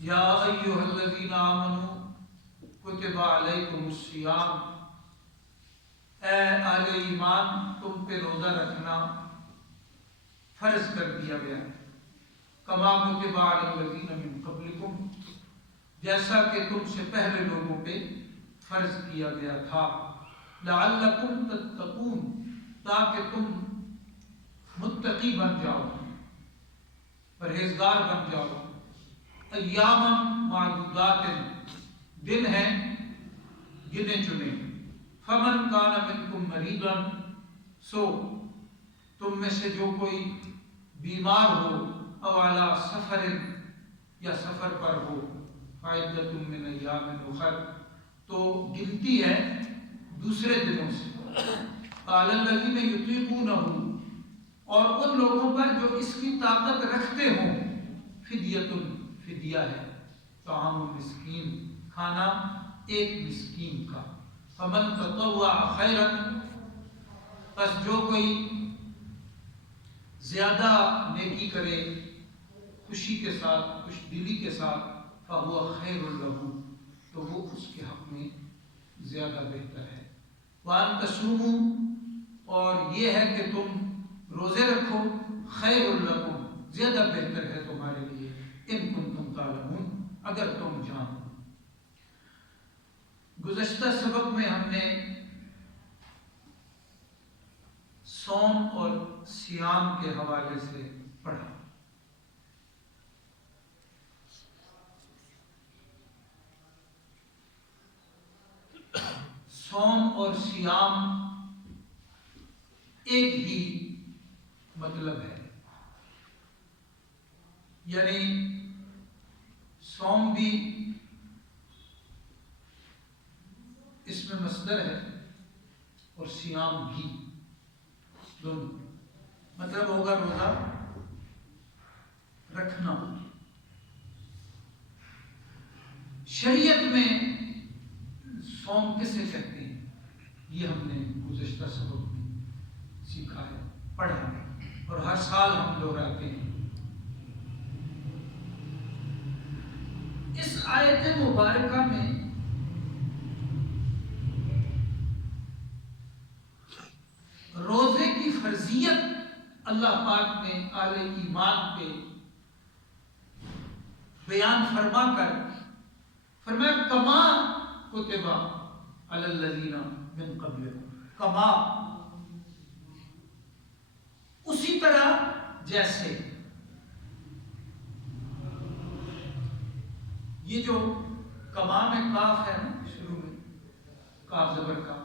یا ایھا الذین آمنوا کتب علیکم الصیام، اے اہل ایمان تم پہ روزہ رکھنا فرض کر دیا گیا ہے، کما کتب علی الذین من قبلکم، جیسا کہ تم سے پہلے لوگوں پہ فرض کیا گیا تھا، لعلکم تتقون، تاکہ تم متقی بن جاؤ، پرہیزگار بن جاؤ، ایاما معدودات، دن ہیں گنے چنے، فمن کان منکم مریضا، سو تم میں سے جو کوئی بیمار ہو، او علی سفر، یا سفر پر ہو، فعدۃ من ایام اخر، تو گنتی ہے دوسرے دنوں سے، قال الذین یطیقونہ، اور ان لوگوں پر جو اس کی طاقت رکھتے ہوں، فدیۃ، فدیہ ہے، طعام مسکین، کھانا ایک مسکین کا، فمن تطوع خیرا، پس جو کوئی زیادہ نیکی کرے خوشی کے ساتھ، خوش دلی کے ساتھ، فہو خیر لہ، تو وہ اس کے حق میں زیادہ بہتر ہے، وان تصوموا، اور یہ ہے کہ تم روزے رکھو، خیر لکم، زیادہ بہتر ہے تمہارے لیے، ان کنتم تعلمون، اگر تم جانو۔ گزشتہ سبق میں ہم نے صوم اور صیام کے حوالے سے پڑھا۔ صوم اور صیام ایک ہی مطلب ہے، یعنی صوم بھی اس میں مصدر ہے اور صیام بھی، دونوں مطلب ہوگا روزہ رکھنا۔ شریعت میں صوم کسے کہتے ہیں یہ ہم نے گزشتہ سبق میں سیکھا ہے، پڑھا ہے، اور ہر سال ہم دہراتے ہیں۔ اس آیت مبارکہ میں روزے کی فرضیت اللہ پاک نے اہل ایمان پہ بیان فرما کر فرمایا کما کتب علی الذین من قبلکم، کما، اسی طرح جیسے، یہ جو کما میں کاف ہے نا شروع میں، کاف زبر کا،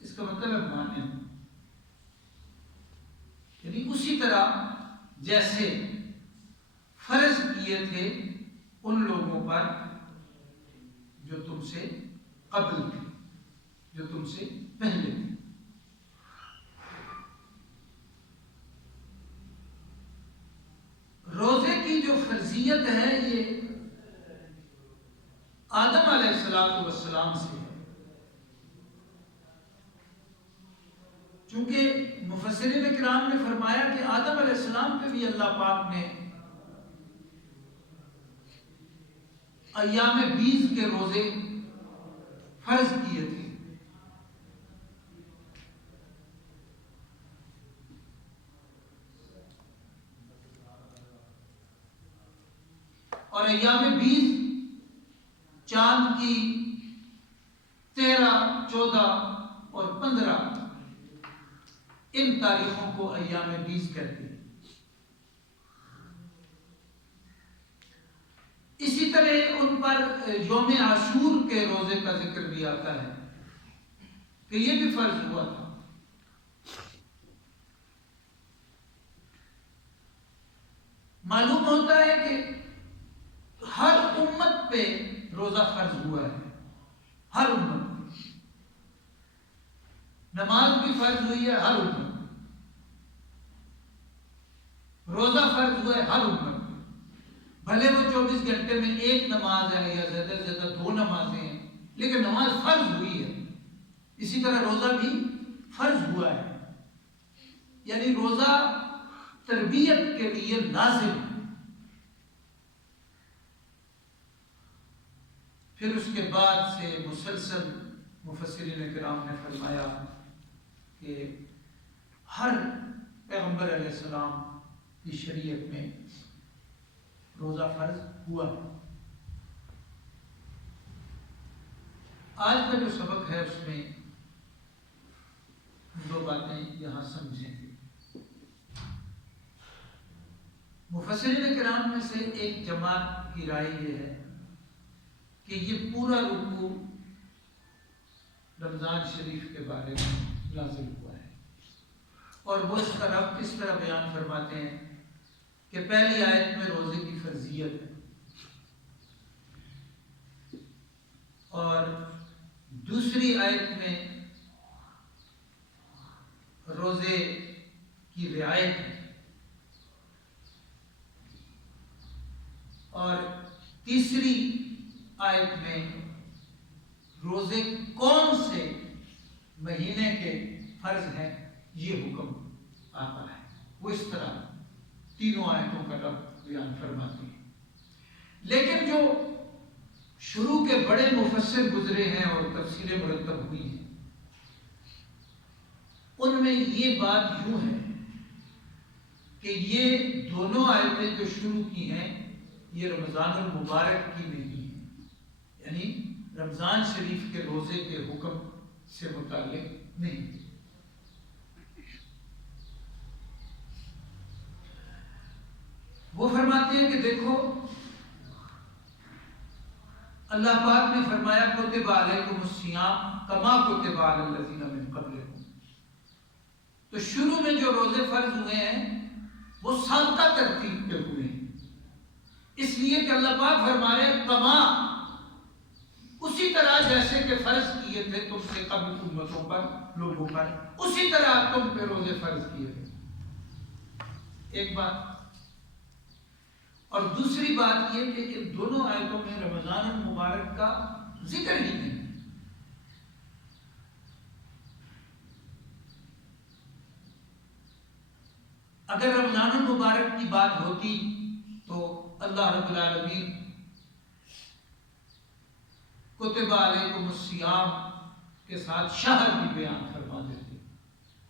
اس کا مطلب ہے مانے، یعنی اسی طرح جیسے فرض کیے تھے ان لوگوں پر جو تم سے قبل تھے، جو تم سے پہلے تھے۔ روزے کی جو فرضیت ہے یہ آدم علیہ السلام سے ہے، چونکہ مفسرین کرام نے فرمایا کہ آدم علیہ السلام پہ بھی اللہ پاک نے ایام 20 کے روزے فرض کیے تھے، اور ایام 20 چاند کی 13، 14 اور 15 ان تاریخوں کو ایام 20 کہتے ہیں۔ اسی طرح ان پر یوم عاشور کے روزے کا ذکر بھی آتا ہے کہ یہ بھی فرض ہوا تھا۔ معلوم ہوتا ہے کہ ہر امت پہ روزہ فرض ہوا ہے، ہر امت پہ نماز بھی فرض ہوئی ہے، ہر امت پہ روزہ فرض ہوا ہے، ہر امت پہ، بھلے وہ 24 گھنٹے میں ایک نماز ہے یا زیادہ سے زیادہ 2 نمازیں ہیں، لیکن نماز فرض ہوئی ہے۔ اسی طرح روزہ بھی فرض ہوا ہے، یعنی روزہ تربیت کے لیے لازم ہے۔ پھر اس کے بعد سے مسلسل مفسرین کرام نے فرمایا کہ ہر پیغمبر علیہ السلام کی شریعت میں روزہ فرض ہوا ہے۔ آج کا جو سبق ہے اس میں دو باتیں یہاں سمجھیں گے۔ مفسرین کرام میں سے ایک جماعت کی رائے یہ ہے کہ یہ پورا رکوع رمضان شریف کے بارے میں نازل ہوا ہے، اور وہ اس کا رب اس طرح بیان فرماتے ہیں کہ پہلی آیت میں روزے کی فرضیت ہے، اور دوسری آیت میں روزے کی رعایت ہے، اور تیسری آیت میں روزے کون سے مہینے کے فرض ہیں یہ حکم آتا ہے۔ وہ اس طرح تینوں آیتوں کا رب بیان فرماتے ہیں۔ لیکن جو شروع کے بڑے مفسر گزرے ہیں اور تفسیریں مرتب ہوئی ہیں، ان میں یہ بات یوں ہے کہ یہ دونوں آیتیں جو شروع کی ہیں یہ رمضان المبارک کی نہیں ہے، یعنی رمضان شریف کے روزے کے حکم سے متعلق نہیں۔ وہ فرماتے ہیں کہ دیکھو اللہ پاک نے فرمایا کتب علیکم الصیام کما کتب علی الذین من قبلکم، تو شروع میں جو روزے فرض ہوئے ہیں وہ سابقہ ترتیب پہ ہوئے ہیں، اس لیے کہ اللہ پاک فرما رہے ہیں کما، اسی طرح جیسے کہ فرض کیے تھے تم سے قبل امتوں پر، لوگوں پر، اسی طرح تم پہ روزے فرض کیے تھے۔ ایک بات، اور دوسری بات یہ کہ ان دونوں آیتوں میں رمضان المبارک کا ذکر ہی نہیں۔ اگر رمضان المبارک کی بات ہوتی تو اللہ رب العالمین کتب علیکم الصیام کے ساتھ شہر بھی بیان فرما دیتے،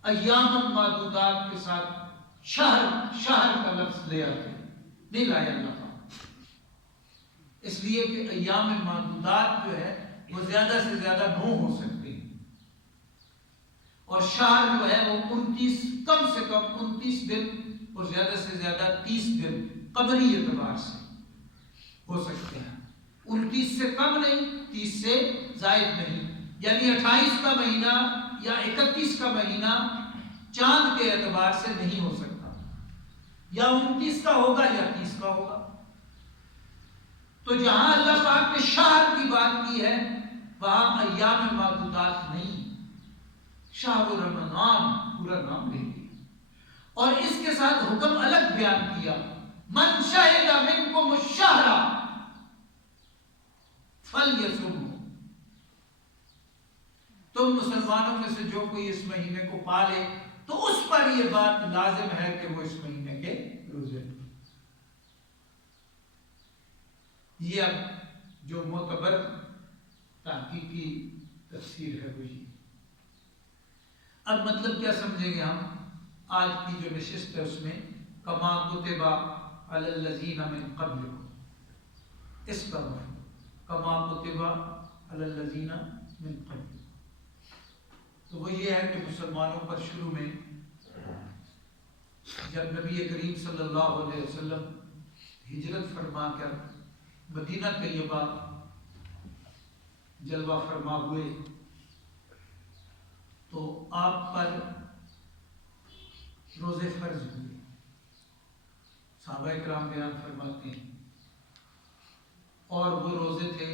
ایام معدودات کے ساتھ شہر کا لفظ لے آتے، نہیں لایا اللہ پاک، اس لیے کہ ایام معدودات جو ہے وہ زیادہ سے زیادہ 9 ہو سکتے ہیں، اور شہر جو ہے وہ 29، کم سے کم 29 دن اور زیادہ سے زیادہ 30 دن قمری اعتبار سے ہو سکتے ہیں، 29 سے کم نہیں، 30 سے زائد نہیں، یعنی 28 کا مہینہ یا 31 کا مہینہ چاند کے اعتبار سے نہیں ہو سکتا، یا 29 کا ہوگا یا 30 کا ہوگا۔ تو جہاں اللہ پاک نے شہر کی بات کی ہے وہاں ایام معدودات نہیں، شہر رمضان پورا نام لے لیا، اور اس کے ساتھ حکم الگ بیان کیا، من شہد منکم الشہر فلیصمہ، تم مسلمانوں میں سے جو کوئی اس مہینے کو پالے تو اس پر یہ بات لازم ہے کہ وہ اس مہینے کے روزے رکھے۔ یہ اب جو معتبر تحقیقی تفسیر ہے وہ یہ۔ اب مطلب کیا سمجھیں گے ہم؟ آج کی جو نشست ہے اس میں کما کتب علی الذین من قبلکم، اس کا مفہوم کما کتب علی الذین من قبلکم، تو وہ یہ ہے کہ مسلمانوں پر شروع میں جب نبی کریم صلی اللہ علیہ وسلم ہجرت فرما کر مدینہ طیبہ جلوہ فرما ہوئے تو آپ پر روزے فرض ہوئے۔ صحابہ کرام بیان فرماتے ہیں، اور وہ روزے تھے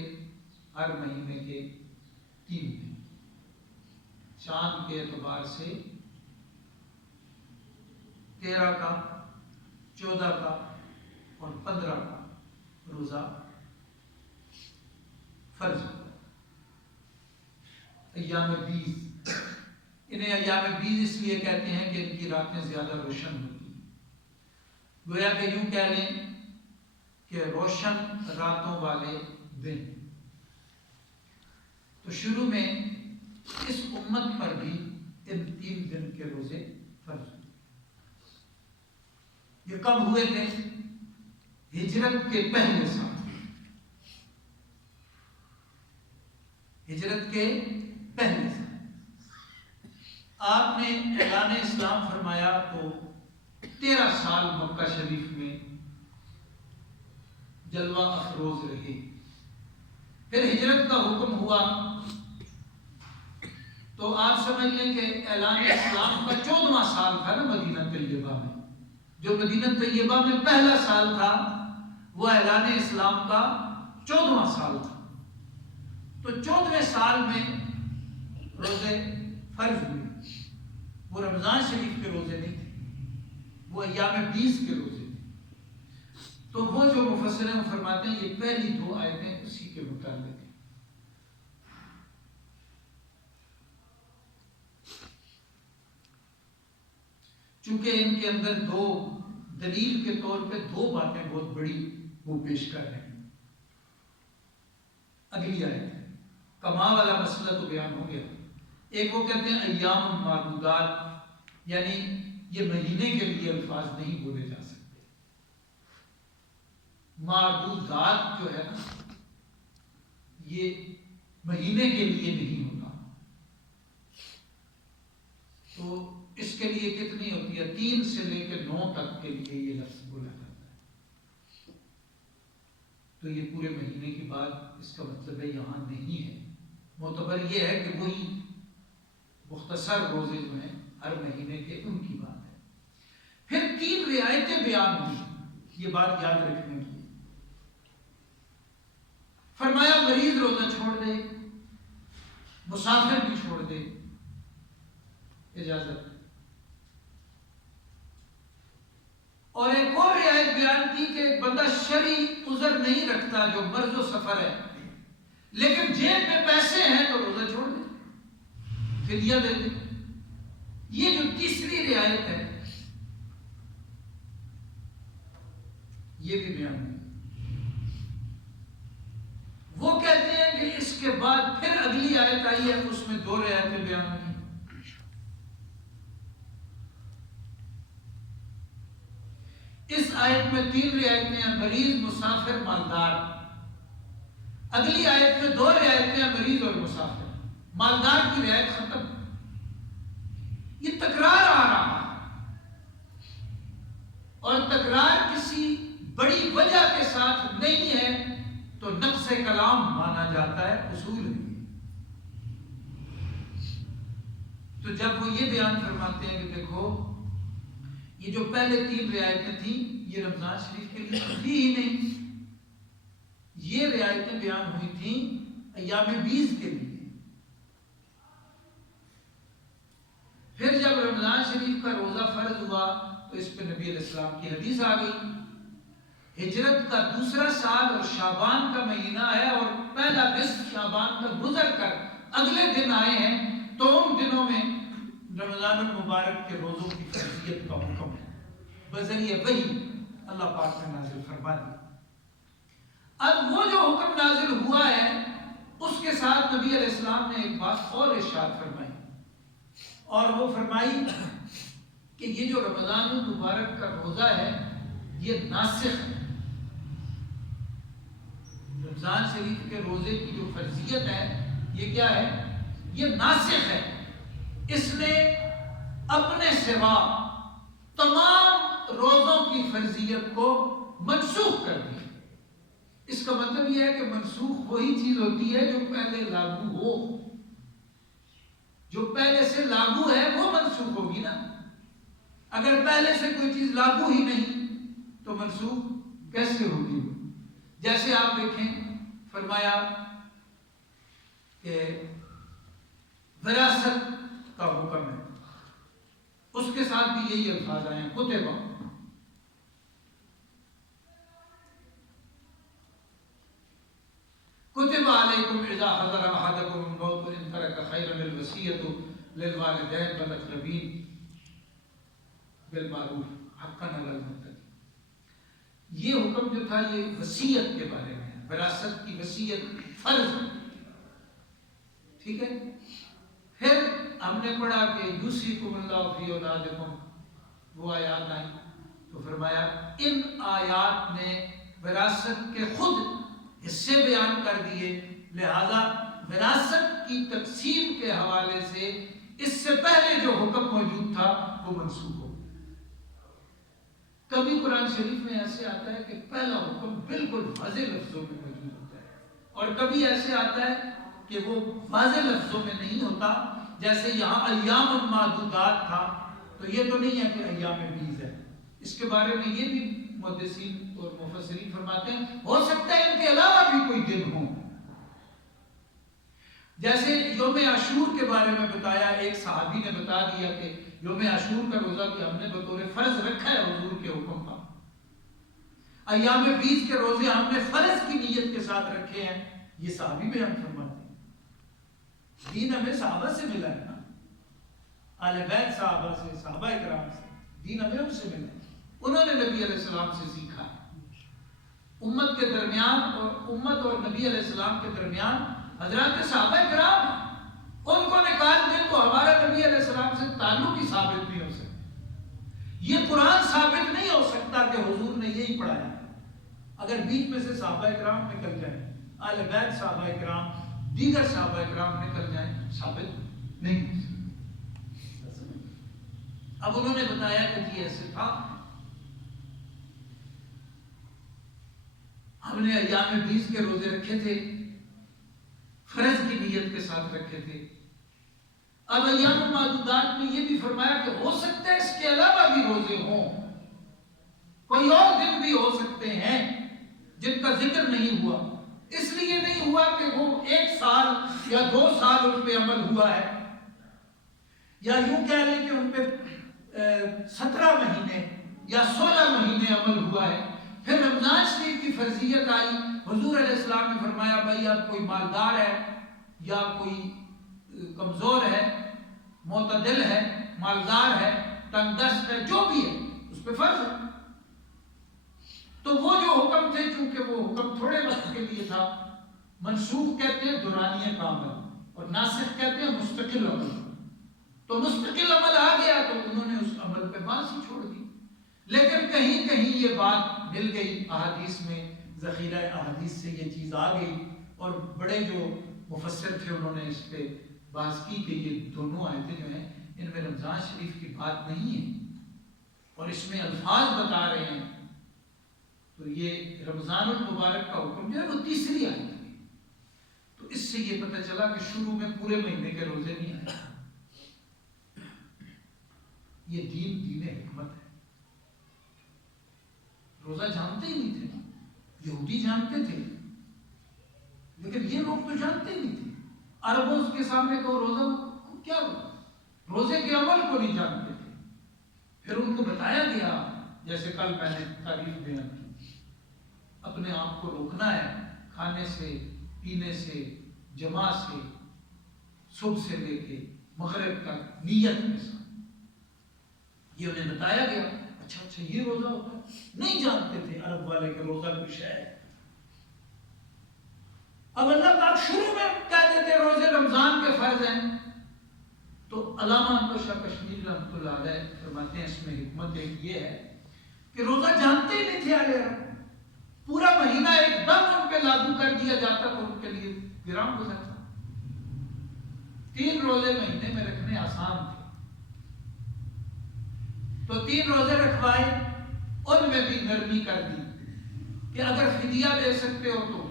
ہر مہینے کے 3 دن، چاند کے اعتبار سے 13 کا، 14 کا اور 15 کا روزہ فرض ہوا۔ ایام 20، انہیں ایام 20 اس لیے کہتے ہیں کہ ان کی راتیں زیادہ روشن ہوتی ہیں، گویا کہ یوں کہہ لیں کہ روشن راتوں والے دن، تو شروع میں اس امت پر بھی ان 3 دن کے روزے فرض ہوئے۔ یہ کب ہوئے تھے؟ ہجرت کے پہلے سال، ہجرت کے پہلے سال آپ نے اعلان اسلام فرمایا تو 13 سال مکہ شریف میں جلوہ افروز رہے۔ پھر ہجرت کا حکم ہوا تو آپ سمجھ لیں کہ اعلان اسلام کا 14واں سال تھا نا مدینہ طیبہ میں۔ جو مدینہ طیبہ میں پہلا سال تھا وہ اعلان اسلام کا 14واں سال تھا۔ تو 14ویں سال میں روزے فرض ہوئے۔ وہ رمضان شریف کے روزے نہیں تھے، وہ ایام 20 کے روزے تھے۔ تو وہ جو مفسرین فرماتے ہیں یہ پہلی 2 آیتیں اسی کے متعلق ہیں۔ چونکہ ان کے اندر 2 دلیل کے طور پہ 2 باتیں بہت بڑی وہ پیش کر رہے ہیں۔ اگلی آیت کما والا مسئلہ تو بیان ہو گیا۔ ایک وہ کہتے ہیں ایام معدودات، یعنی یہ مہینے کے لیے الفاظ نہیں بولے جا سکتے۔ معدودات جو ہے نا یہ مہینے کے لیے نہیں ہوتا۔ تو اس کے لیے کتنی ہوتی ہے؟ 3 سے لے کے 9 تک کے لیے یہ لفظ بولا جاتا ہے۔ تو یہ پورے مہینے کی بات اس کا مطلب ہے یہاں نہیں ہے۔ معتبر یہ ہے کہ وہی مختصر روزے جو ہیں ہر مہینے کے ان کی بات ہے۔ پھر 3 رعایتیں بیان ہوئی، یہ بات یاد رکھنے کی۔ فرمایا مریض روزہ چھوڑ دے، مسافر بھی چھوڑ دے، اجازت۔ اور ایک اور رعایت بیان کی کہ ایک بندہ شرعی عذر نہیں رکھتا جو مرض و سفر ہے، لیکن جیب میں پیسے ہیں تو روزہ چھوڑ دے، فدیہ دے دے۔ یہ جو تیسری رعایت ہے یہ بھی بیان ہے۔ وہ کہتے ہیں کہ اس کے بعد پھر اگلی آیت آئی ہے، اس میں 2 رعایتیں بیان ہوئی۔ اس آیت میں 3 رعایتیں ہیں، مریض، مسافر، مالدار۔ اگلی آیت میں 2 رعایتیں ہیں، مریض اور مسافر۔ مالدار کی رعایت ختم۔ یہ تکرار آ رہا ہے، اور تکرار کسی بڑی وجہ کے ساتھ نہیں ہے تو نقص کلام مانا جاتا ہے، اصول نہیں۔ تو جب وہ یہ بیان فرماتے ہیں کہ دیکھو یہ جو پہلے 3 رعایتیں تھیں یہ رمضان شریف کے لیے تھی ہی نہیں، یہ رعایتیں بیان ہوئی تھیں ایام 20 کے لیے۔ پھر جب رمضان شریف کا روزہ فرض ہوا تو اس پہ نبی علیہ السلام کی حدیث آ گئی۔ ہجرت کا 2سرا سال اور شعبان کا مہینہ ہے، اور پہلا نصف شعبان کا گزر کر اگلے دن آئے ہیں، تو ان دنوں میں رمضان المبارک کے روزوں کی فرضیت کا حکم ہے، بذریعہ وحی اللہ پاک نے نازل فرما دی۔ اب وہ جو حکم نازل ہوا ہے اس کے ساتھ نبی علیہ السلام نے ایک بات اور ارشاد فرمائی، اور وہ فرمائی کہ یہ جو رمضان المبارک کا روزہ ہے یہ ناسخ ہے۔ رمضان شریف کے روزے کی جو فرضیت ہے یہ کیا ہے؟ یہ ناسخ ہے۔ اس نے اپنے سوا تمام روزوں کی فرضیت کو منسوخ کر دیا۔ اس کا مطلب یہ ہے کہ منسوخ وہی چیز ہوتی ہے جو پہلے لاگو ہو۔ جو پہلے سے لاگو ہے وہ منسوخ ہوگی نا۔ اگر پہلے سے کوئی چیز لاگو ہی نہیں تو منسوخ کیسے ہوگی؟ جیسے آپ دیکھیں فرمایا کہ وراثت کا حکم ہے، اس کے ساتھ بھی یہی الفاظ آئے ہیں، کتبہ۔ کتب علیکم اذا حضر احدکم الموت ان ترک خیرا الوصیۃ للوالدین والاقربین بالمعروف حقا علی المتقین۔ یہ حکم جو تھا یہ وصیت کے بارے میں ہے، وراثت کی وصیت فرض ہے۔ ٹھیک ہے. پھر ہم نے پڑھا کہ یوصیکم اللہ فی اولادکم، وہ آیات آئیں تو فرمایا ان آیات نے وراثت کے خود حصے بیان کر دیے، لہذا وراثت کی تقسیم کے حوالے سے اس سے پہلے جو حکم موجود تھا وہ منسوخ ہو. کبھی قرآن شریف میں ایسے آتا ہے کہ پہلا حکم بالکل واضح لفظوں میں موجود ہوتا ہے، اور کبھی ایسے آتا ہے کہ وہ واضح لفظوں میں نہیں ہوتا. جیسے یہاں ایام معدودات تھا تو یہ تو نہیں ہے کہ ایام بیز ہے. اس کے بارے میں یہ بھی محدثین اور مفسرین فرماتے ہیں ہو سکتا ہے ان کے علاوہ بھی کوئی دن ہو. جیسے یوم عاشور کے بارے میں بتایا، ایک صحابی نے بتا دیا کہ یوم عاشور کا روزہ بھی ہم نے بطور فرض رکھا ہے حضور کے حکم کا. ایام بیز کے روزے ہم نے فرض کی نیت کے ساتھ رکھے ہیں، یہ صحابی بیان فرماتے ہیں. دین ہمیں صحابہ سے ملا ہے نا، اہل بیت صحابہ سے، صحابہ کرام سے، دین ہمیں ان سے ملا ہے. انہوں نے نبی علیہ السلام سے سیکھا ہے. امت کے درمیان اور امت اور نبی علیہ السلام کے درمیان حضرات صحابہ کرام، ان کو نکال دیں تو ہمارا نبی علیہ السلام سے تعلق ہی ثابت نہیں ہو سکتا. یہ قرآن ثابت نہیں ہو سکتا کہ حضور نے یہی پڑھایا. اگر بیچ میں سے صحابہ کرام نکل جائیں، اہل بیت صحابہ کرام، دیگر صحابہ کرام نکل جائیں، ثابت نہیں ہو سکتا. اب انہوں نے بتایا کہ جی ایسے تھا. ہم نے ایام بیز کے روزے رکھے تھے، فرض کی نیت کے ساتھ رکھے تھے. اب ایام معدودات میں یہ بھی فرمایا کہ ہو سکتا ہے اس کے علاوہ بھی روزے ہوں، کوئی اور دن بھی ہو سکتے ہیں جن کا ذکر نہیں ہوا. اس لیے نہیں ہوا کہ وہ 1 سال یا 2 سال ان پہ عمل ہوا ہے، یا یوں کہہ لیں کہ ان پہ 17 مہینے یا 16 مہینے عمل ہوا ہے. پھر رمضان شریف کی فرضیت آئی، حضور علیہ السلام نے فرمایا بھائی اب کوئی مالدار ہے یا کوئی کمزور ہے، معتدل ہے، مالدار ہے، تنگ دست ہے، جو بھی ہے اس پہ فرض ہے. تو وہ جو حکم تھے چونکہ وہ حکم تھوڑے وقت کے لیے تھا، منسوخ کہتے ہیں دورانیہ کا عمل اور ناسخ کہتے ہیں مستقل عمل. تو مستقل عمل آ گیا تو انہوں نے اس عمل پہ باز ہی چھوڑ دی. لیکن کہیں کہیں یہ بات مل گئی احادیث میں، ذخیرہ احادیث سے یہ چیز آ گئی، اور بڑے جو مفسر تھے انہوں نے اس پہ بحث کی کہ یہ دونوں آیتیں جو ہیں ان میں رمضان شریف کی بات نہیں ہے اور اس میں الفاظ بتا رہے ہیں. تو یہ رمضان المبارک کا حکم جو ہے وہ تیسری آیت ہے. تو اس سے یہ پتہ چلا کہ شروع میں پورے مہینے کے روزے نہیں آئے. یہ دین حکمت ہے. روزہ جانتے ہی نہیں تھے، یہودی جانتے تھے لیکن یہ لوگ تو جانتے ہی نہیں تھے. عربوں کے سامنے تو روزہ کیا ہوتا، روزے کے عمل کو نہیں جانتے تھے. پھر ان کو بتایا گیا، جیسے کل میں نے تعریف بیان کی، اپنے آپ کو روکنا ہے کھانے سے، پینے سے، جماع سے، صبح سے لے کے مغرب تک نیت کے ساتھ. یہ انہیں بتایا گیا. اچھا یہ روزہ ہوتا ہے، نہیں جانتے تھے عرب والے کہ روزہ کچھ ہے. اب اللہ پاک شروع میں کہہ دیتے روزے رمضان کے فرض ہیں. تو علامہ انور شاہ کشمیری رحمۃ اللہ علیہ فرماتے ہیں اس میں حکمت ایک یہ ہے کہ روزہ جانتے ہی نہیں تھے اہل عرب. پورا مہینہ ایک دم ان پہ لاگو کر دیا جاتا تو ان کے لیے گرام گزرتا. 3 روزے مہینے میں رکھنے آسان تھے تو 3 روزے رکھوائے. ان میں بھی نرمی کر دی کہ اگر فدیہ دے سکتے ہو تو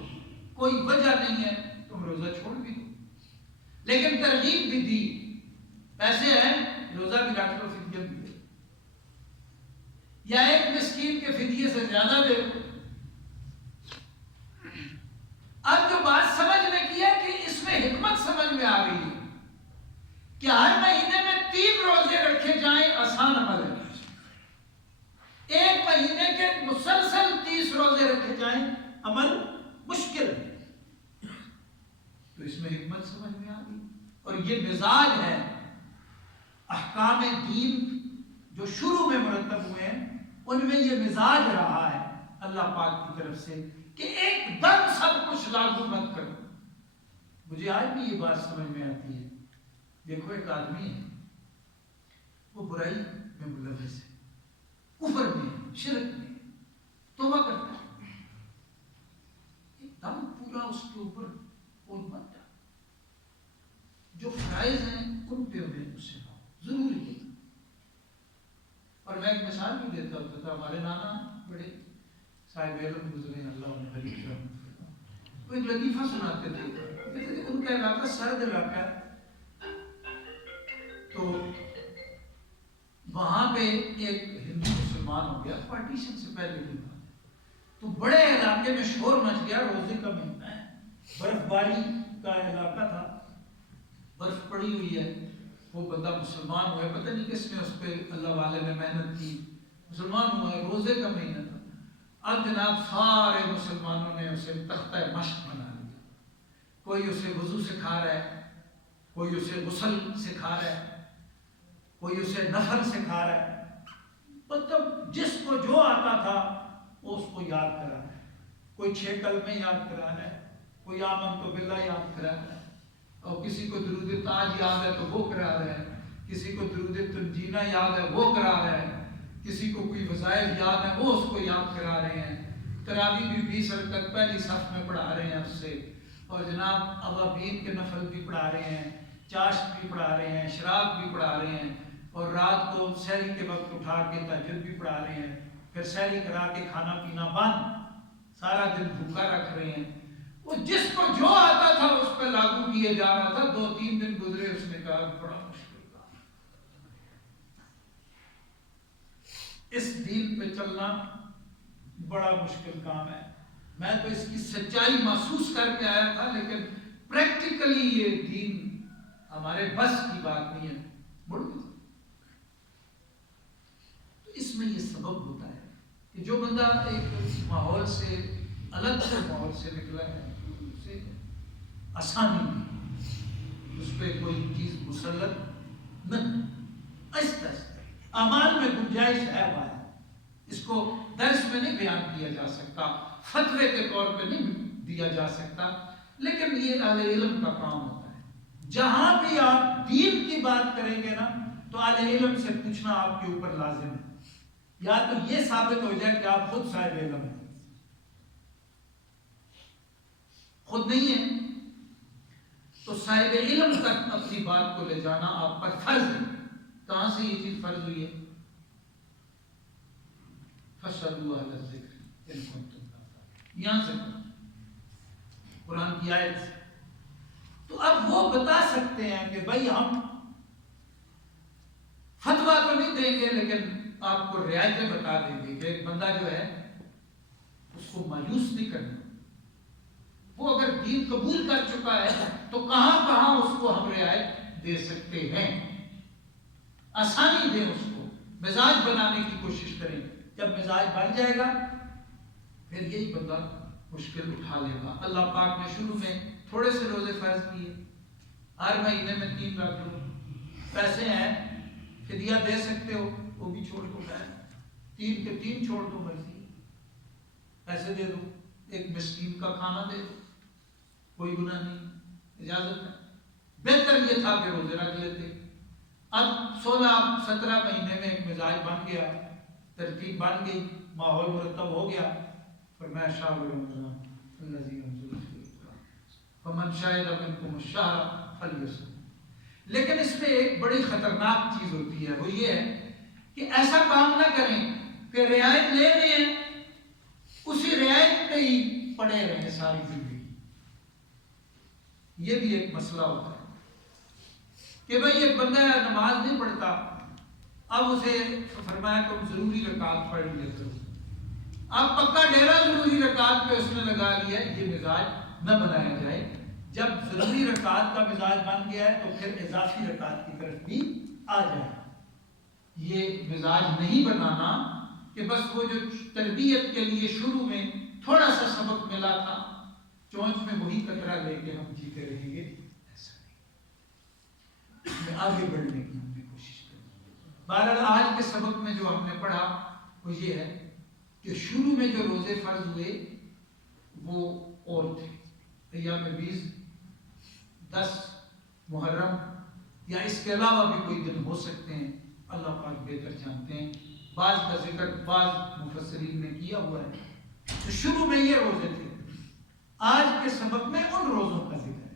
کوئی وجہ نہیں ہے تم روزہ چھوڑ بھی دو. لیکن ترغیب بھی دی، پیسے ہیں روزہ بھی رکھ لو، فدیہ بھی دے، یا ایک مسکین کے فدیے سے زیادہ دے دو. اب جو بات سمجھنے کی ہے کہ اس میں حکمت سمجھ میں آ رہی ہے کہ ہر مہینے میں 3 روزے رکھے جائیں، آسان عمل ہے. ایک مہینے کے مسلسل 30 روزے رکھے جائیں، عمل مشکل ہے. تو اس میں حکمت سمجھ میں آ گئی. اور یہ مزاج ہے احکام دین جو شروع میں مرتب ہوئے ہیں، ان میں یہ مزاج رہا ہے اللہ پاک کی طرف سے کہ ایک دم سب کچھ لاگو مت کرو. مجھے آج بھی یہ بات سمجھ میں آتی ہے. دیکھو ایک آدمی ہے، وہ برائی میں ملوث ہے، کفر میں، شرک میں، توبہ کرتا ہے، ایک دم پورا اس کے اوپر کوئی مت ڈال. جو فرائض ہیں ان پہ ہمیں اس سے ضروری ہے. اور میں ایک مثال بھی دیتا ہوتا تھا. ہمارے نانا بڑے صاحب علم گزرے، اللہ انہیں بڑی رحمت فرمائے. وہ ایک لطیفہ سناتے تھے. کہتے تھے ان کا علاقہ سرد علاقہ ہے، تو وہاں پہ ایک ہندو مسلمان ہو گیا پارٹیشن سے پہلے کی بات ہے. تو بڑے علاقے میں شور مچ گیا. روزے کا مہینہ ہے، برف باری کا علاقہ تھا، برف پڑی ہوئی ہے. وہ بندہ مسلمان ہوا ہے، پتہ نہیں کس نے اس پہ، اللہ والے نے محنت کی، مسلمان ہوا ہے، روزے کا مہینہ تھا. اب جناب سارے مسلمانوں نے اسے تختہ مشق بنا لیا. کوئی اسے وضو سکھا رہا ہے، کوئی اسے غسل سکھا رہا ہے، کوئی اسے نفل سکھا رہا ہے. مطلب جس کو جو آتا تھا وہ اس کو یاد کرا رہا ہے. کوئی 6 کلمے یاد کرا رہا ہے، کوئی آمنت باللہ یاد کرا رہا ہے، اور کسی کو درود تاج یاد ہے تو وہ کرا رہا ہے، کسی کو درود تنجینہ یاد ہے وہ کرا رہا ہے، کسی کو کوئی وظائف یاد ہے وہ اس کو یاد کرا رہے ہیں. تراویح بھی 20 رکعت پہلی صف میں پڑھا رہے ہیں اس سے، اور جناب اوابین کے نفل بھی پڑھا رہے ہیں، چاشت بھی پڑھا رہے ہیں، شراب بھی پڑھا رہے ہیں، اور رات کو سحری کے وقت اٹھا کے تہجد بھی پڑھا رہے ہیں. پھر سحری کرا کے کھانا پینا بند، سارا دن بھوکا رکھ رہے ہیں. وہ جس کو جو آتا تھا اس پہ لاگو کیے جا رہا تھا. 2-3 دن گزرے، اس نے کہا بڑا مشکل کام، اس دین پہ چلنا بڑا مشکل کام ہے. میں تو اس کی سچائی محسوس کر کے آیا تھا، لیکن پریکٹیکلی یہ دین ہمارے بس کی بات نہیں ہے. بڑھ گئی. تو اس میں یہ سبب ہوتا ہے کہ جو بندہ ایک ماحول سے، الگ سے ماحول سے نکلا ہے، اسے آسانی نہیں، اس پہ کوئی چیز مسلط نہیں. آہستہ آہستہ اعمال میں گنجائش ہے وہاں، اس کو درس میں نہیں بیان کیا جا سکتا، فتوے کے طور پہ نہیں دیا جا سکتا، لیکن یہ اہل علم کا کام ہوتا ہے. جہاں بھی آپ دین کی بات کریں گے نا تو اہل علم سے پوچھنا آپ کے اوپر لازم ہے. یا تو یہ ثابت ہو جائے کہ آپ خود صاحب علم ہیں، خود نہیں ہیں تو صاحب علم تک اپنی بات کو لے جانا آپ پر فرض ہے. کہاں سے یہ چیز فرض ہوئی ہے؟ فَاسْأَلُوا أَهْلَ الذِّكْرِ إِن كُنتُمْ لَا تَعْلَمُونَ، یہاں سے قرآن کی آیت سے. تو اب وہ بتا سکتے ہیں کہ بھائی ہم فتویٰ تو نہیں دیں گے، لیکن آپ کو رعایتیں بتا دیں گے کہ ایک بندہ جو ہے اس کو مایوس نہیں کرنا. وہ اگر دین قبول کر چکا ہے تو کہاں کہاں اس کو ہم رعایت دے سکتے ہیں، آسانی دیں اس کو، مزاج بنانے کی کوشش کریں. جب مزاج بن جائے گا پھر یہی بندہ مشکل اٹھا لے گا. اللہ پاک نے شروع میں تھوڑے سے روزے فرض کیے، ہر مہینے میں 3 رکھ لو. پیسے ہیں فدیہ دے سکتے ہو وہ بھی چھوڑ دو، 3 کے 3 چھوڑ دو، مرضی پیسے دے دو، ایک مسکین کا کھانا دے دو، کوئی گناہ نہیں، اجازت ہے. بہتر یہ تھا کہ روزے رکھ لیتے. اب 16-17 مہینے میں ایک مزاج بن گیا، ترتیب بن گئی، ماحول مرتب ہو گیا. فرمایا شاہ رمضان الذی انزل فیہ القرآن فمن شہد منکم الشہر فلیصم. لیکن اس میں ایک بڑی خطرناک چیز ہوتی ہے، وہ یہ ہے کہ ایسا کام نہ کریں کہ رعایت لے رہے ہیں اسی رعایت پہ ہی پڑے رہیں ساری زندگی. یہ بھی ایک مسئلہ ہوتا ہے کہ بھائی ایک بندہ نماز نہیں پڑھتا، اب اسے فرمایا تم ضروری رکعت پڑھ لیا کرو. اب پکا ڈیرا ضروری رکعت پہ اس نے لگا لیا. یہ مزاج نہ بنایا جائے. جب ضروری رکعت کا مزاج بن گیا ہے تو پھر اضافی رکعت کی طرف بھی آ جائے. یہ مزاج نہیں بنانا کہ بس وہ جو تربیت کے لیے شروع میں تھوڑا سا سبق ملا تھا چونچ میں وہی قطرہ لے کے ہم جیتے رہیں گے، ایسا نہیں. آگے بڑھنے کی ہم نے کوشش کی. بہرحال آج کے سبق میں جو ہم نے پڑھا وہ یہ ہے کہ شروع میں جو روزے فرض ہوئے وہ اور تھے، ایام 20 10 محرم یا اس کے علاوہ بھی کوئی دن ہو سکتے ہیں، اللہ پاک بہتر جانتے ہیں۔ بعض کا ذکر بعض مفسرین نے کیا ہوا ہے، تو شروع میں یہ روزے تھے، آج کے سبق میں ان روزوں کا ذکر ہے۔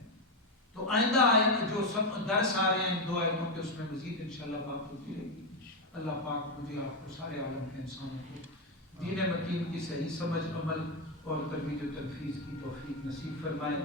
تو آئندہ جو سب درس آ رہے ہیں 2 آیتوں کے، اس میں مزید انشاءاللہ بات ہوتی رہے گی۔ اللہ پاک مجھے آپ کو سارے عالم کے انسانوں کو دین متین کی صحیح سمجھ، عمل اور ترویج و تنفیذ کی توفیق نصیب فرمائے۔